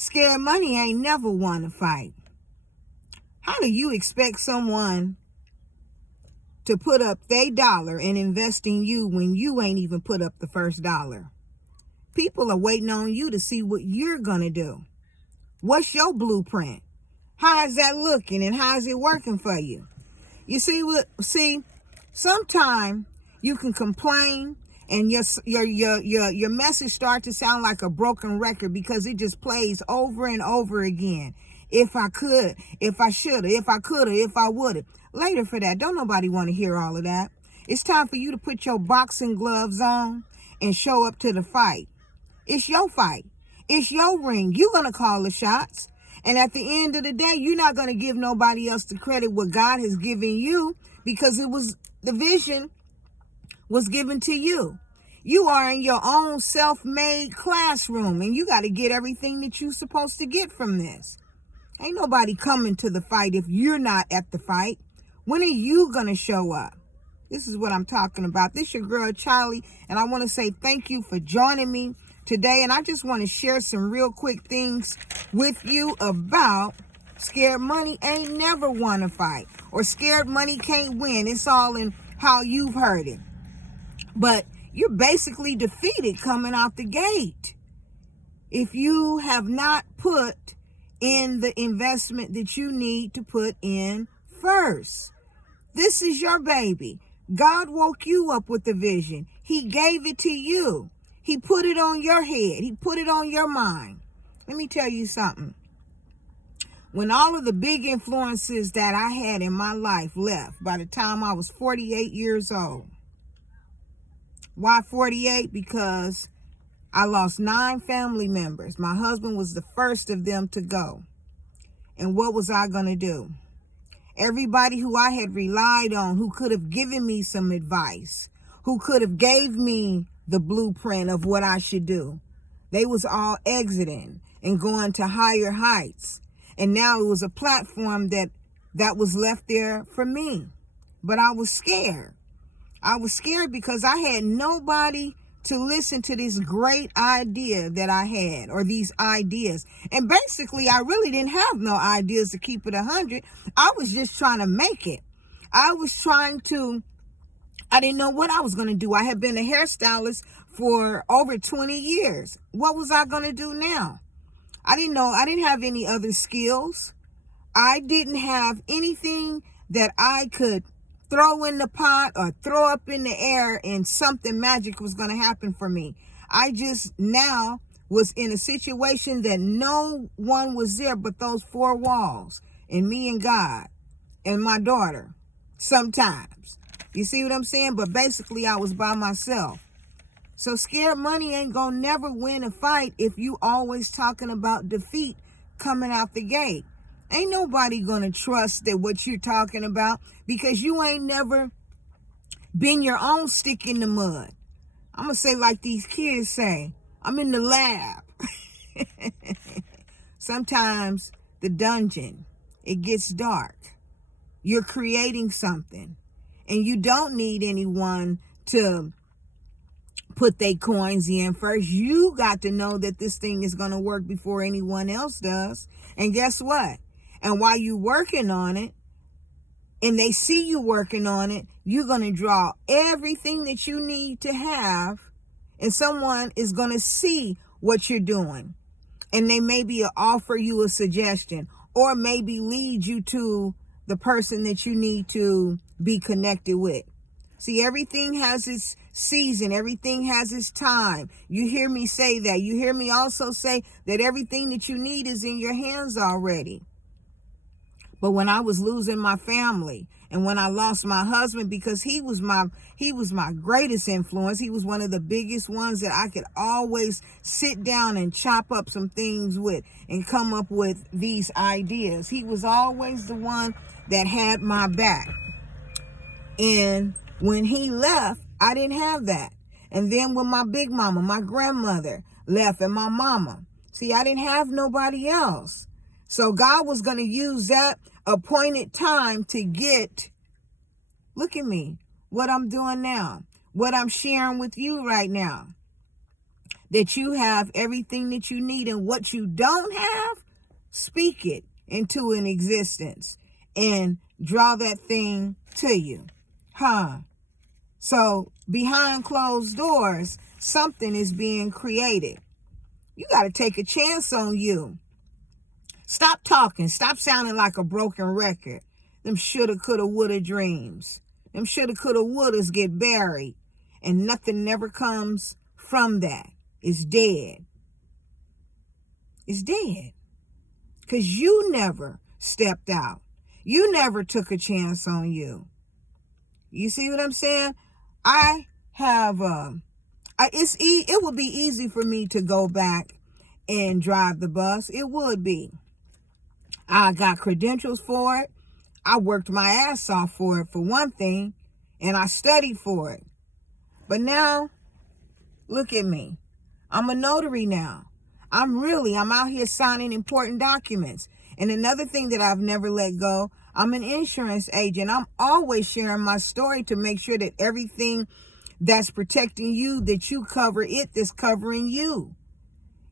Scared money ain't never won a fight. How do you expect someone to put up their dollar and invest in you when you ain't even put up the first dollar? People are waiting on you to see what you're going to do. What's your blueprint? How is that looking and how is it working for you? You see, sometimes you can complain and your message starts to sound like a broken record because it just plays over and over again. If I could, if I should, if I could, if I would. Later for that. Don't nobody want to hear all of that. It's time for you to put your boxing gloves on and show up to the fight. It's your fight. It's your ring. You're going to call the shots. And at the end of the day, you're not going to give nobody else the credit what God has given you because the vision was given to you. You are in your own self-made classroom and you got to get everything that you're supposed to get from this. Ain't nobody coming to the fight if you're not at the fight. When are you going to show up? This is what I'm talking about. This your girl, Chalee, and I want to say thank you for joining me today. And I just want to share some real quick things with you about scared money ain't never won a fight or scared money can't win. It's all in how you've heard it. But you're basically defeated coming out the gate if you have not put in the investment that you need to put in first. This is your baby. God woke you up with the vision. He gave it to you. He put it on your head. He put it on your mind. Let me tell you something. When all of the big influences that I had in my life left by the time I was 48 years old. Why 48? Because I lost 9 family members. My husband was the first of them to go. And what was I going to do? Everybody who I had relied on, who could have given me some advice, who could have gave me the blueprint of what I should do, they was all exiting and going to higher heights. And now it was a platform that was left there for me. But I was scared. I was scared because I had nobody to listen to this great idea that I had, or these ideas. And basically, I really didn't have no ideas to keep it 100. I was just trying to make it. I didn't know what I was going to do. I had been a hairstylist for over 20 years. What was I going to do now? I didn't know. I didn't have any other skills. I didn't have anything that I could throw in the pot or throw up in the air and something magic was going to happen for me. I just now was in a situation that no one was there but those 4 walls and me and God and my daughter sometimes. You see what I'm saying? But basically I was by myself. So scared money ain't going to never win a fight if you always talking about defeat coming out the gate. Ain't nobody going to trust that what you're talking about because you ain't never been your own stick in the mud. I'm going to say like these kids say, I'm in the lab. Sometimes the dungeon, it gets dark. You're creating something and you don't need anyone to put their coins in first. You got to know that this thing is going to work before anyone else does. And guess what? And while you working on it, and they see you working on it, you're going to draw everything that you need to have, and someone is going to see what you're doing. And they maybe offer you a suggestion, or maybe lead you to the person that you need to be connected with. See, everything has its season. Everything has its time. You hear me say that. You hear me also say that everything that you need is in your hands already. But when I was losing my family and when I lost my husband, because he was my greatest influence, he was one of the biggest ones that I could always sit down and chop up some things with and come up with these ideas. He was always the one that had my back. And when he left, I didn't have that. And then when my big mama, my grandmother left, and my mama, see, I didn't have nobody else. So God was going to use that appointed time to get, look at me, what I'm doing now, what I'm sharing with you right now. that you have everything that you need, and what you don't have, speak it into an existence and draw that thing to you. So behind closed doors, something is being created. You got to take a chance on you. Stop talking. Stop sounding like a broken record. Them shoulda, coulda, woulda dreams. Them shoulda, coulda, wouldas get buried. And nothing never comes from that. It's dead. It's dead. Because you never stepped out. You never took a chance on you. You see what I'm saying? I have, it would be easy for me to go back and drive the bus. It would be. I got credentials for it. I worked my ass off for it, for one thing, and I studied for it. But now, look at me. I'm a notary now. I'm out here signing important documents. And another thing that I've never let go, I'm an insurance agent. I'm always sharing my story to make sure that everything that's protecting you, that you cover it, that's covering you.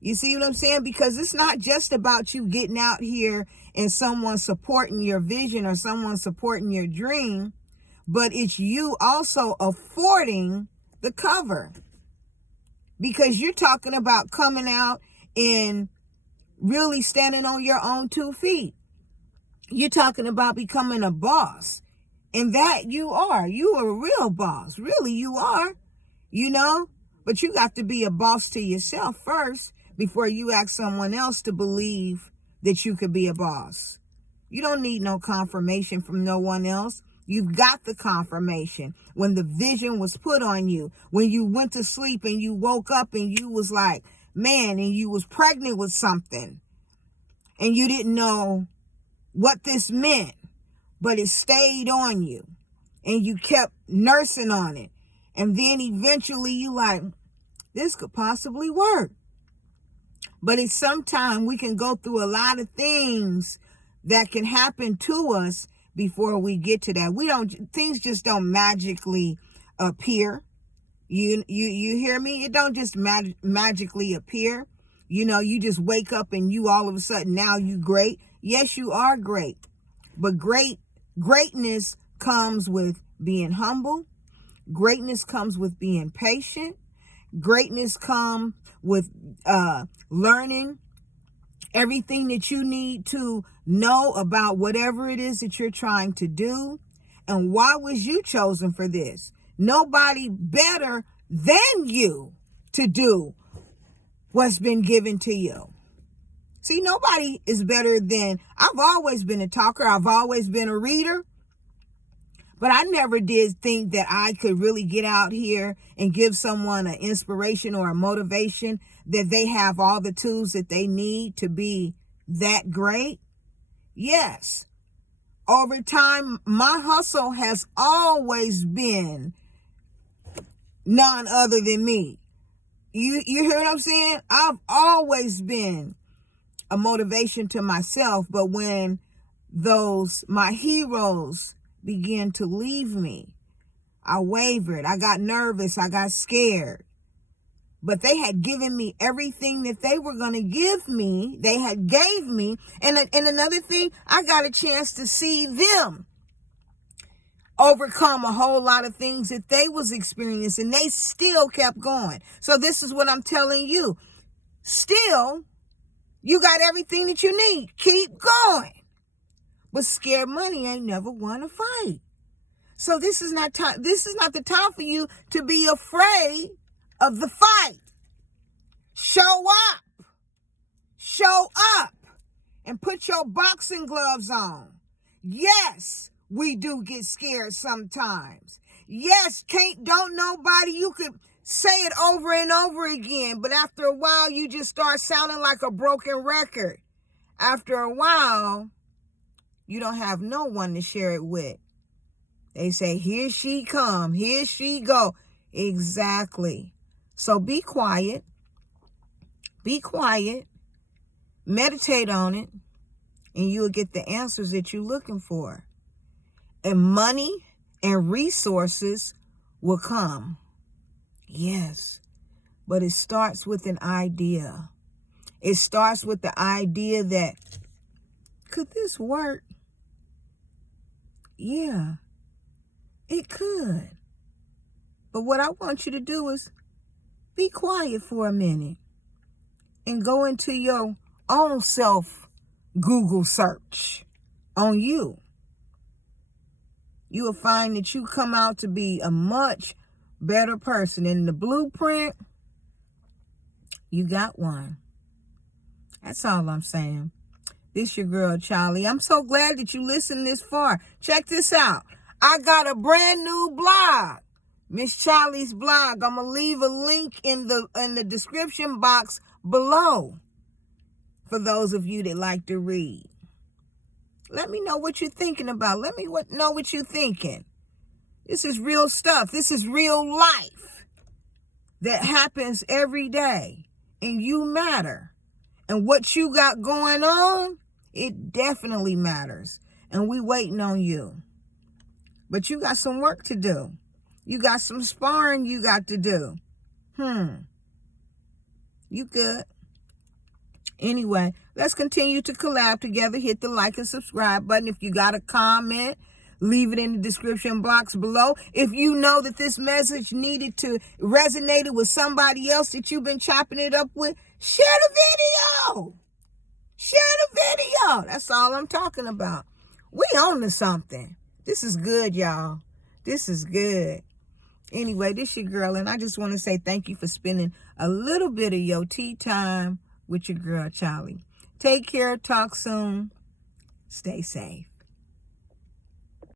You see what I'm saying? Because it's not just about you getting out here and someone supporting your vision or someone supporting your dream, but it's you also affording the cover. Because you're talking about coming out and really standing on your own 2 feet. You're talking about becoming a boss. And that you are. You are a real boss. Really, you are. You know? But you got to be a boss to yourself first before you ask someone else to believe that you could be a boss. You don't need no confirmation from no one else. You've got the confirmation when the vision was put on you, when you went to sleep and you woke up and you was like, man, and you was pregnant with something and you didn't know what this meant, but it stayed on you and you kept nursing on it. And then eventually you like, this could possibly work. But it's sometimes we can go through a lot of things that can happen to us before we get to that. Things just don't magically appear. You hear me? It don't just magically appear. You know, you just wake up and you all of a sudden now you great. Yes, you are great. But greatness comes with being humble. Greatness comes with being patient. Greatness comes with learning everything that you need to know about whatever it is that you're trying to do. And why was you chosen for this? Nobody better than you to do what's been given to you. See, nobody is better than, I've always been a talker. I've always been a reader. But I never did think that I could really get out here and give someone an inspiration or a motivation that they have all the tools that they need to be that great. Yes. Over time, my hustle has always been none other than me. You hear what I'm saying? I've always been a motivation to myself. But when my heroes began to leave me, I wavered. I got nervous. I got scared. But they had given me everything that they were going to give me. They had gave me. And another thing, I got a chance to see them overcome a whole lot of things that they was experiencing. They still kept going. So this is what I'm telling you. Still, you got everything that you need. Keep going. But scared money ain't never won a fight. So this is not the time for you to be afraid of the fight. Show up. Show up. And put your boxing gloves on. Yes, we do get scared sometimes. Yes, don't nobody, you could say it over and over again, but after a while, you just start sounding like a broken record. After a while, you don't have no one to share it with. They say, here she come, here she go. Exactly. So be quiet. Be quiet. Meditate on it. And you'll get the answers that you're looking for. And money and resources will come. Yes. But it starts with an idea. It starts with the idea that, could this work? Yeah, it could. But what I want you to do is be quiet for a minute and go into your own self Google search on you. You will find that you come out to be a much better person. In the blueprint, you got one. That's all I'm saying. This your girl, Chalee. I'm so glad that you listened this far. Check this out. I got a brand new blog. Miss Chalee's blog. I'm going to leave a link in the description box below for those of you that like to read. Let me know what you're thinking about. Let me know what you're thinking. This is real stuff. This is real life that happens every day. And you matter. And what you got going on, it definitely matters. And we waiting on you. But you got some work to do. You got some sparring you got to do. You good. Anyway, let's continue to collab together. Hit the like and subscribe button. If you got a comment, leave it in the description box below. If you know that this message needed to resonate with somebody else that you've been chopping it up with, share the video. Share the video. That's all I'm talking about. We on to something. This is good, y'all. This is good. Anyway, this your girl, and I just want to say thank you for spending a little bit of your tea time with your girl, Chalee. Take care. Talk soon. Stay safe.